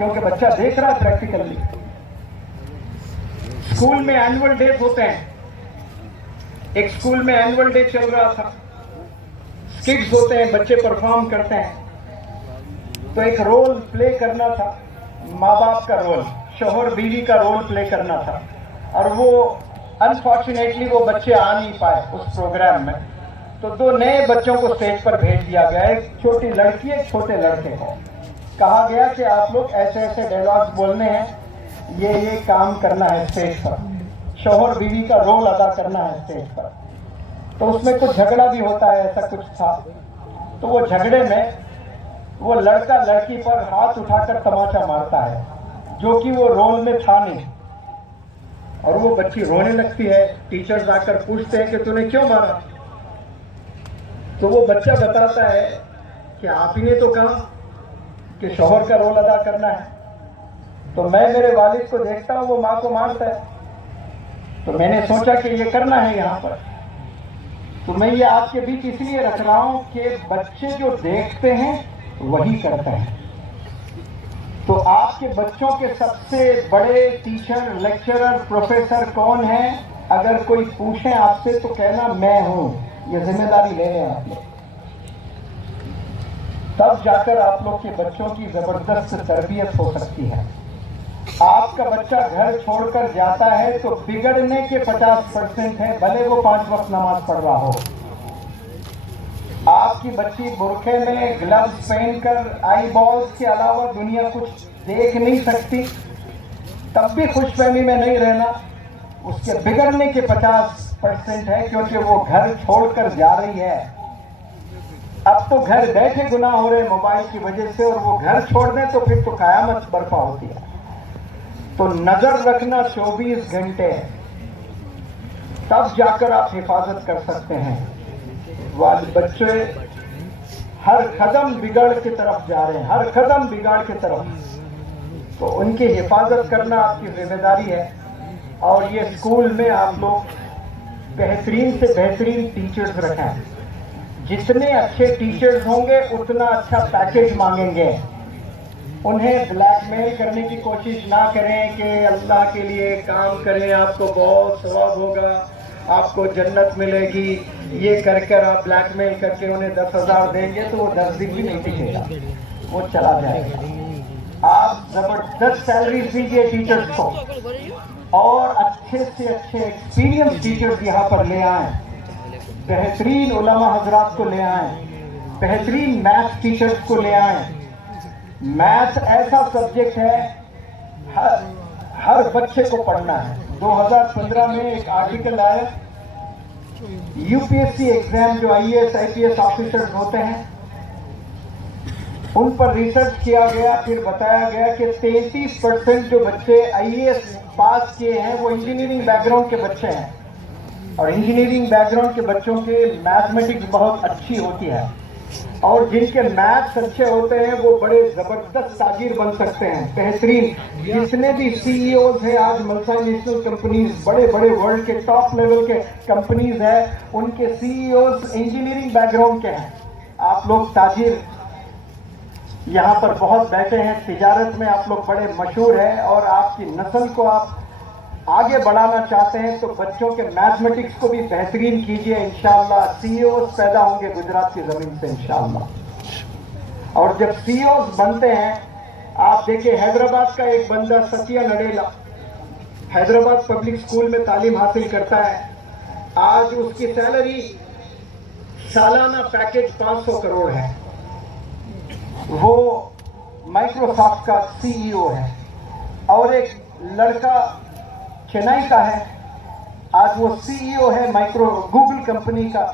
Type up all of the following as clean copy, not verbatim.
کیونکہ بچہ دیکھ رہا ہے پریکٹیکلی. اسکول میں اینول ڈے ہوتے ہیں. ایک اسکول میں اینول ڈے چل رہا تھا, اسکٹس ہوتے ہیں, بچے پرفارم کرتے ہیں. تو ایک رول پلے کرنا تھا, ماں باپ کا رول, شوہر بیوی کا رول پلے کرنا تھا. اور وہ انفارچونیٹلی وہ بچے آ نہیں پائے اس پروگرام میں. تو 2 نئے بچوں کو اسٹیج پر بھیج دیا گیا, ایک چھوٹی لڑکی ایک چھوٹے لڑکے کو. کہا گیا کہ آپ لوگ ایسے ایسے ڈائلاگز بولنے ہیں, یہ کام کرنا ہے اسٹیج پر, شوہر بیوی کا رول ادا کرنا ہے اسٹیج پر. تو اس میں کچھ جھگڑا بھی ہوتا ہے, ایسا کچھ تھا. تو وہ جھگڑے میں وہ لڑکا لڑکی پر ہاتھ اٹھا کر تماچا مارتا ہے, جو کہ وہ رول میں تھا نہیں. اور وہ بچی رونے لگتی ہے. ٹیچرز آ کر پوچھتے ہیں کہ تو نے کیوں مارا؟ تو وہ بچہ بتاتا ہے کہ آپ ہی نے تو کہا کہ شوہر کا رول ادا کرنا ہے. تو میں میرے والد کو دیکھتا ہوں وہ ماں کو مارتا ہے, تو میں نے سوچا کہ یہ کرنا ہے یہاں پر. تو میں یہ آپ کے بیچ اس لیے رکھ رہا ہوں کہ بچے جو دیکھتے ہیں وہی کرتے ہیں. تو آپ کے بچوں کے سب سے بڑے ٹیچر, لیکچرر, پروفیسر کون ہیں؟ اگر کوئی پوچھیں آپ سے تو کہنا میں ہوں. یہ ذمہ داری لے لیں آپ لوگ. تب جا کر آپ لوگ کے بچوں کی زبردست تربیت ہو سکتی ہے. آپ کا بچہ گھر چھوڑ کر جاتا ہے تو بگڑنے کے 50% ہیں, بھلے وہ 5 وقت نماز پڑھ رہا ہو. آپ کی بچی برقعے میں گلوز پہن کر آئی بالز کے علاوہ دنیا کچھ دیکھ نہیں سکتی, تب بھی خوش فہمی میں نہیں رہنا. اس کے بگڑنے کے 50% ہے, کیونکہ وہ گھر چھوڑ کر جا رہی ہے. اب تو گھر بیٹھے گناہ ہو رہے موبائل کی وجہ سے, اور وہ گھر چھوڑ دیں تو پھر تو قیامت برپا ہوتی ہے. تو نظر رکھنا 24 گھنٹے, تب جا کر آپ حفاظت کر سکتے ہیں. بچے ہر قدم بگاڑ کی طرف جا رہے ہیں, ہر قدم بگاڑ کی طرف. تو ان کی حفاظت کرنا آپ کی ذمہ داری ہے. اور یہ اسکول میں آپ لوگ بہترین سے بہترین ٹیچرز رکھیں. جتنے اچھے ٹیچرز ہوں گے اتنا اچھا پیکیج مانگیں گے. انہیں بلیک میل کرنے کی کوشش نہ کریں کہ اللہ کے لیے کام کریں, آپ کو بہت ثواب ہوگا, آپ کو جنت ملے گی. یہ کر کر آپ بلیک میل کر کے انہیں 10,000 دیں گے تو وہ 10 دن بھی نہیں ٹکے گا, وہ چلا جائے گا. آپ زبردست سیلری دیجیے ٹیچرز کو, اور اچھے سے اچھے ایکسپیرینس ٹیچرز یہاں پر لے آئیں. بہترین علماء حضرات کو لے آئیں, بہترین میتھ ٹیچرز کو لے آئیں. میتھ ایسا سبجیکٹ ہے ہر بچے کو پڑھنا ہے. 2015 میں ایک آرٹیکل آیا, U P S C exam جو I A S I P S officers ہوتے ہیں ان پر ریسرچ کیا گیا. پھر بتایا گیا کہ 33% جو بچے آئی اے ایس پاس کیے ہیں وہ انجینئرنگ بیک گراؤنڈ کے بچے ہیں. اور انجینئرنگ بیک گراؤنڈ کے بچوں کے میتھمیٹکس بہت اچھی ہوتی ہے, اور جن کے میتھس اچھے ہوتے ہیں وہ بڑے زبردست تاجر بن سکتے ہیں. بہترین جتنے بھی سی ای اوز ہیں آج ملٹی نیشنل کمپنیز, بڑے بڑے ورلڈ کے ٹاپ لیول کے کمپنیز ہیں, ان کے C E Os engineering background کے ہیں. آپ لوگ تاجر یہاں پر بہت بیٹھے ہیں, تجارت میں آپ لوگ بڑے مشہور ہیں, اور آپ کی نسل کو آپ آگے بڑھانا چاہتے ہیں تو بچوں کے میتھمیٹکس کو بھی بہترین کیجئے. انشاءاللہ سی ای اوز پیدا ہوں گے گجرات کی زمین سے انشاءاللہ. اور جب سی ای اوز بنتے ہیں, آپ دیکھیں حیدرآباد کا ایک بندہ ستیہ نڈیلا حیدرآباد پبلک اسکول میں تعلیم حاصل کرتا ہے. آج اس کی سیلری سالانہ پیکیج 500 کروڑ ہے. وہ مائکروسافٹ کا سی ای او ہے. اور ایک لڑکا چنئی کا ہے, آج وہ سی ای او ہے گوگل کمپنی کا.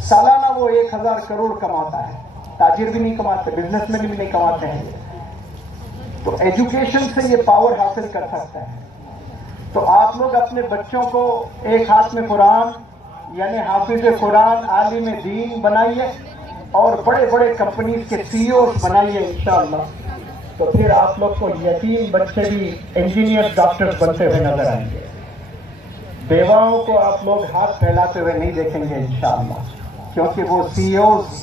سالانہ وہ 1,000 کروڑ کماتا ہے. تاجر بھی نہیں کماتے, بزنس مین بھی نہیں کماتے ہیں. تو ایجوکیشن سے یہ پاور حاصل کر سکتا ہے. تو آپ لوگ اپنے بچوں کو ایک ہاتھ میں قرآن یعنی حافظ قرآن, عالم دین بنائیے, اور بڑے بڑے کمپنیز کے سی ای اوز بنائیے انشاءاللہ. تو پھر آپ لوگ کو یتیم بچے بھی انجینئر, ڈاکٹر بنتے ہوئے نظر آئیں گے. بیواؤں کو آپ لوگ ہاتھ پھیلاتے ہوئے نہیں دیکھیں گے انشاءاللہ, کیونکہ وہ سی ای اوز